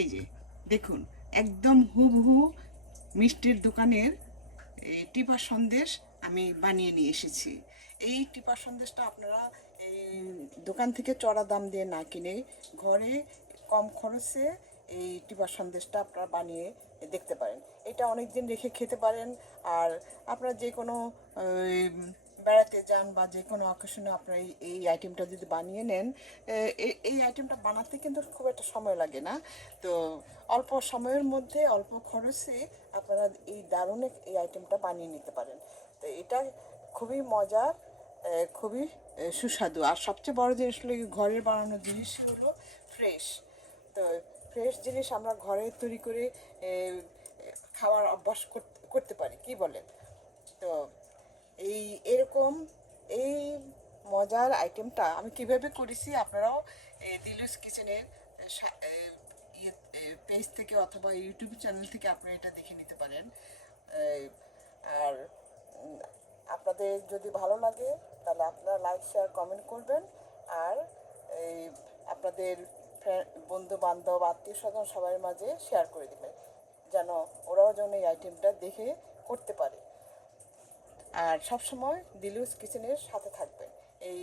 এই যে দেখুন, একদম হুবহু মিষ্টির দোকানের এই টিপার সন্দেশ আমি বানিয়ে নিয়ে এসেছি। এই টিপার সন্দেশটা আপনারা এই দোকান থেকে চড়া দাম দিয়ে না কিনে ঘরে কম খরচে এই টিপার সন্দেশটা আপনারা বানিয়ে দেখতে পারেন। এটা অনেক দিন রেখে খেতে পারেন। আর আপনারা যে কোনো বেড়াতে যান বা যে কোনো অকেশনে আপনারা এই আইটেমটা যদি বানিয়ে নেন, এই আইটেমটা বানাতে কিন্তু খুব একটা সময় লাগে না। তো অল্প সময়ের মধ্যে অল্প খরচে আপনারা এই দারুণ এই আইটেমটা বানিয়ে নিতে পারেন। তো এটা খুবই মজার, খুবই সুস্বাদু। আর সবচেয়ে বড় জিনিস হলো ঘরের বানানো জিনিস হলো ফ্রেশ। তো ফ্রেশ জিনিস আমরা ঘরে তৈরি করে খাওয়ার অভ্যাস করতে পারি, কি বলেন? তো এই এরকম এই মজার আইটেমটা আমি কিভাবে করেছি আপনারাও দিলুস কিচেনের পেজ থেকে অথবা ইউটিউব চ্যানেল থেকে আপনারা এটা দেখে নিতে পারেন। আর আপনাদের যদি ভালো লাগে তাহলে আপনারা লাইক শেয়ার কমেন্ট করবেন। আর এই আপনাদের বন্ধু বান্ধব আত্মীয় স্বজন সবার মাঝে শেয়ার করে দেবেন, যেন ওরাও যেন এই আইটেমটা দেখে করতে পারে। আর সবসময় দিলুস কিচেনের সাথে থাকবেন। এই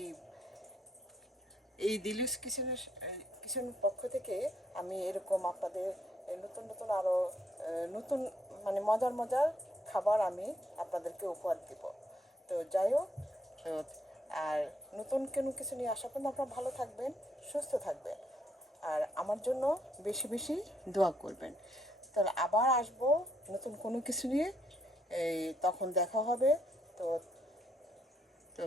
এই দিলুস কিচেনের পক্ষ থেকে আমি এরকম আপনাদের নতুন নতুন আরও নতুন মানে মজার মজার খাবার আমি আপনাদেরকে উপহার দেব। তো যাই হোক, তো আর নতুন কোনো কিছু নিয়ে আসা পর্যন্ত আপনারা ভালো থাকবেন, সুস্থ থাকবেন, আর আমার জন্য বেশি বেশি দোয়া করবেন। তাহলে আবার আসবো নতুন কোনো কিছু নিয়ে, তখন দেখা হবে। তো তো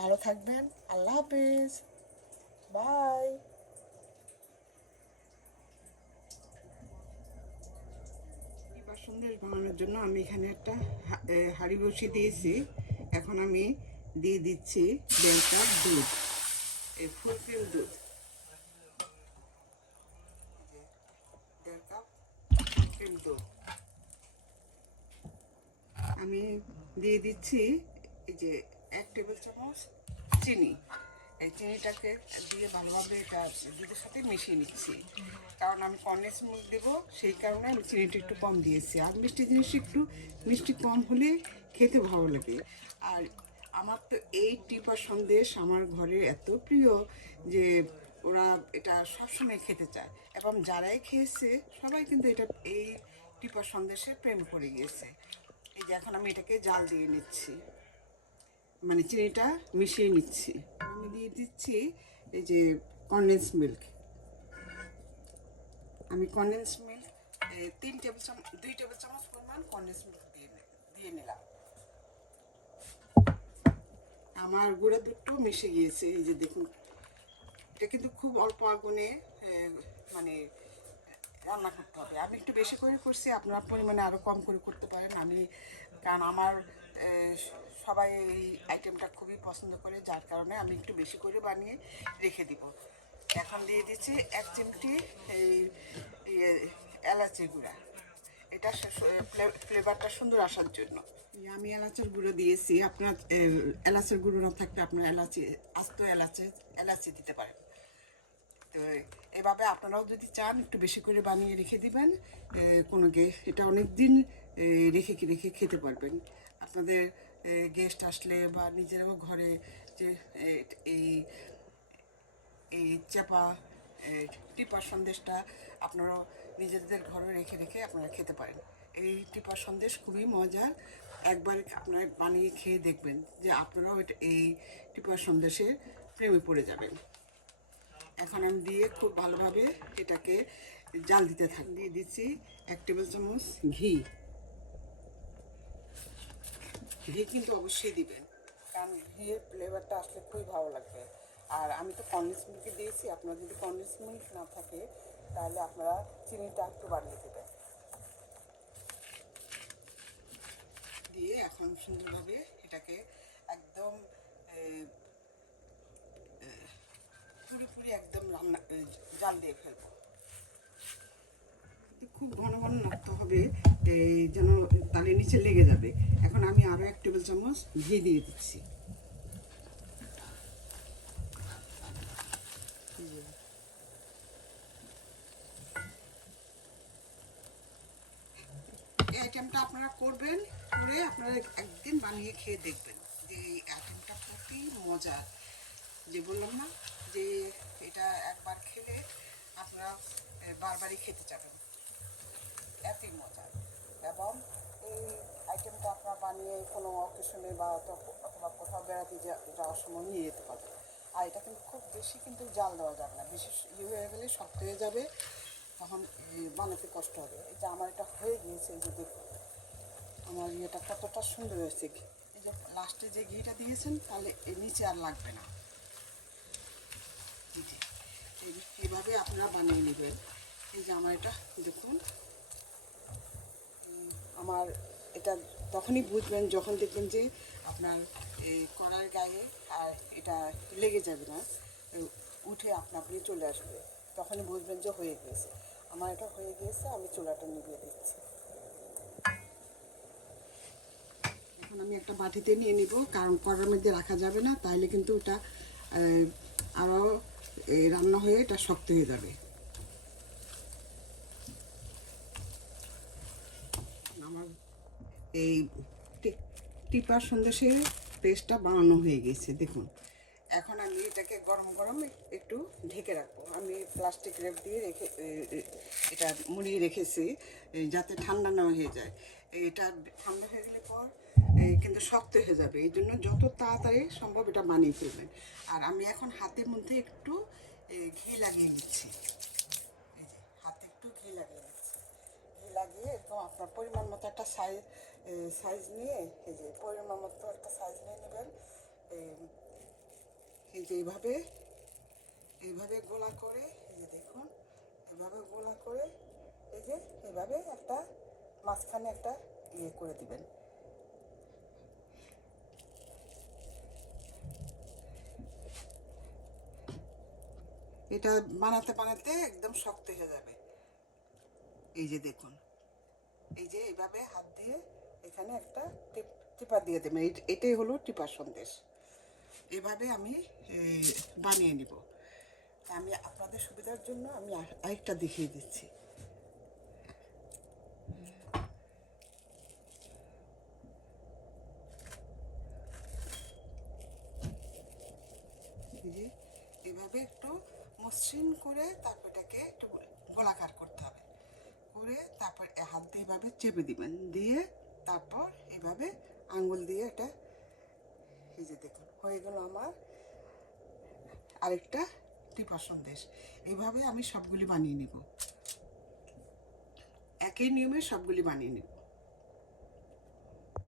ভালো থাকবেন। আল্লাহ হাফেজ। বাই। এবার সন্দেশ বানানোর জন্য আমি এখানে একটা হাঁড়ি বসিয়ে দিয়েছি। এখন আমি দিয়ে দিচ্ছি 1.5 কাপ দুধ, এই ফুল ক্রিম দুধ। 1.5 কাপ ফুল ক্রিম দুধ আমি দিয়ে দিচ্ছি। এই যে 1 টেবিল চামচ চিনি। এই চিনিটাকে দিয়ে ভালোভাবে এটা দুধের সাথে মিশিয়ে নিচ্ছি, কারণ আমি কন্ডেন্স মিল্ক দেবো, সেই কারণে আমি চিনিটা একটু কম দিয়েছি। আর মিষ্টি জিনিস একটু মিষ্টি কম হলে খেতে ভালো লাগে। আর আমার তো এই টিপার সন্দেশ আমার ঘরে এত প্রিয় যে ওরা এটা সবসময় খেতে চায়, এবং যারাই খেয়েছে সবাই কিন্তু এটা এই টিপার সন্দেশে প্রেম করে গিয়েছে। এই যে এখন আমি এটাকে জাল দিয়ে নিচ্ছি, মানে চিনিটা মিশিয়ে নিচ্ছি। আমি দিয়ে দিচ্ছি এই যে কনডেন্স মিল্ক। আমি কনডেন্স মিল্ক 2 টেবিল চামচ পরিমাণ কনডেন্স মিল্ক দিয়ে নিলাম। আমার গুঁড়া দুধটাও মিশে গিয়েছে। এই যে দেখুন, এটা কিন্তু খুব অল্প আগুনে মানে রান্না করতে হবে। আমি একটু বেশি করে করছি, আপনার পরিমাণে আরও কম করে করতে পারেন। কারণ আমার সবাই এই আইটেমটা খুবই পছন্দ করে, যার কারণে আমি একটু বেশি করে বানিয়ে রেখে দিব। এখন দিয়ে দিচ্ছি 1 চিমটি এই এলাচের গুঁড়া, এটা ফ্লেভারটা সুন্দর আসার জন্য। আমি এলাচের গুঁড়ো দিয়েছি। আপনার এলাচের গুঁড়ো না থাকলে আপনার আস্ত এলাচি দিতে পারেন। তো এভাবে আপনারাও যদি চান একটু বেশি করে বানিয়ে রেখে দিবেন, এটা অনেক দিন রেখে খেতে পারবেন। আপনাদের গেস্ট আসলে বা নিজেরাও ঘরে যে এই এই চাপা টিপার সন্দেশটা আপনারাও নিজেদের ঘরে রেখে আপনারা খেতে পারেন। এই টিপার সন্দেশ খুবই মজার। একবার আপনারা বানিয়ে খেয়ে দেখবেন যে আপনারাও এই টিপার সন্দেশের প্রেমে পড়ে যাবেন। এখন আমি দিয়ে খুব ভালোভাবে এটাকে জাল দিতে থাকি। দিয়ে দিচ্ছি 1 টেবিল চামচ ঘি। ঘি কিন্তু অবশ্যই দিবেন, কারণ ঘিয়ের ফ্লেভারটা আসলে খুবই ভালো লাগবে। আর আমি তো কনডেন্স মিল্ক দিয়েছি, আপনার যদি কনডেন্স মিল্ক না থাকে তাহলে আপনারা চিনিটা একটু বাড়িয়ে দেবেন। দিয়ে এখন সুন্দরভাবে এটাকে একদম পুরি একদম জাল দিয়ে ফেলবো। খুব ঘন ঘন নাড়তে হবে, যেন তালের নিচে লেগে যাবে। এখন আমি আরও 1 টেবিল চামচ ঘি দিয়ে দিচ্ছি। আইটেমটা আপনারা করবেন, করে আপনারা একদিন বানিয়ে খেয়ে দেখবেন যে এই আইটেমটা খুবই মজার। যে বললাম না যে এটা একবার খেলে আপনারা বারবারই খেতে চাবেন, এতই মজার। এবং এই আইটেমটা আপনারা বানিয়ে কোনো অকেশনে বা অথবা কোথাও বেড়াতে যাওয়ার সময় নিয়ে যেতে পারবেন। আর এটা কিন্তু খুব বেশি কিন্তু জাল দেওয়া যাবে না, বেশি হয়ে গেলে শক্ত হয়ে যাবে, তখন বানাতে কষ্ট হবে। এই যে আমার এটা হয়ে গিয়েছে, এই যে দেখুন আমার ইয়েটা কতটা সুন্দর হয়েছে। এই যে লাস্টে যে ঘিটা দিয়েছেন, তাহলে এর নিচে আর লাগবে না। এইভাবে আপনারা বানিয়ে নেবেন। এই যে আমার এটা দেখুন, আমার এটা তখনই বুঝবেন যখন দেখবেন যে আপনার এই কড়ার গায়ে আর এটা লেগে যাবে না, উঠে আপনি চলে আসবে, তখনই বুঝবেন যে হয়ে গিয়েছে। আমার এটা হয়ে গিয়েছে, আমি চুলাটা নিভিয়ে দিচ্ছি। এখন আমি একটা বাটিতে নিয়ে নিব, কারণ কড়ার মধ্যে রাখা যাবে না, তাহলে কিন্তু ওটা আরও রান্না হয়ে এটা শক্ত হয়ে যাবে। আমার এই টিপার সন্দেশের পেস্টটা বানানো হয়ে গেছে দেখুন। এখন আমি এটাকে গরম গরম একটু ঢেকে রাখবো। আমি প্লাস্টিক র্যাপ দিয়ে এটা মুড়িয়ে রেখেছি যাতে ঠান্ডা না হয়ে যায়। এটা ঠান্ডা হয়ে গেলে পর কিন্তু শক্ত হয়ে যাবে, এই জন্য যত তাড়াতাড়ি সম্ভব এটা বানিয়ে ফেলবেন। আর আমি এখন হাতের মধ্যে একটু ঘি লাগিয়ে নিচ্ছি। এই যে হাতে একটু ঘি লাগিয়ে নিচ্ছি। ঘি লাগিয়ে একদম আপনার পরিমাণ মতো একটা সাইজ নিয়ে, এই যে পরিমাণ মতো একটা সাইজ নিয়ে নেবেন। এই যে এইভাবে গোলা করে, এই যে দেখুন এইভাবে গোলা করে, এই যে এইভাবে একটা মাঝখানে একটা ইয়ে করে দিবেন। এটা বানাতে বানাতে একদম শক্ত হয়ে যাবে। এই যে দেখুন, এই যে এইভাবে হাত দিয়ে এখানে একটা টিপা দিয়ে দেবেন। এটাই হলো টিপার সন্দেশ। এভাবে আমি বানিয়ে নিব। আমি আপনাদের সুবিধার জন্য আমি আরেকটা দেখিয়ে দিচ্ছি। এই যে এভাবে একটু মসৃণ করে তারপর এটাকে একটু গোলাকার করতে হবে, করে তারপর হাত দিয়ে এভাবে চেপে দিবেন, দিয়ে তারপর এভাবে আঙ্গুল দিয়ে এটা, এই যে দেখুন হয়ে গেল আমার আরেকটা টিপা সন্দেশ। এইভাবে আমি সবগুলি বানিয়ে নেব, একই নিয়মে সবগুলি বানিয়ে নেব।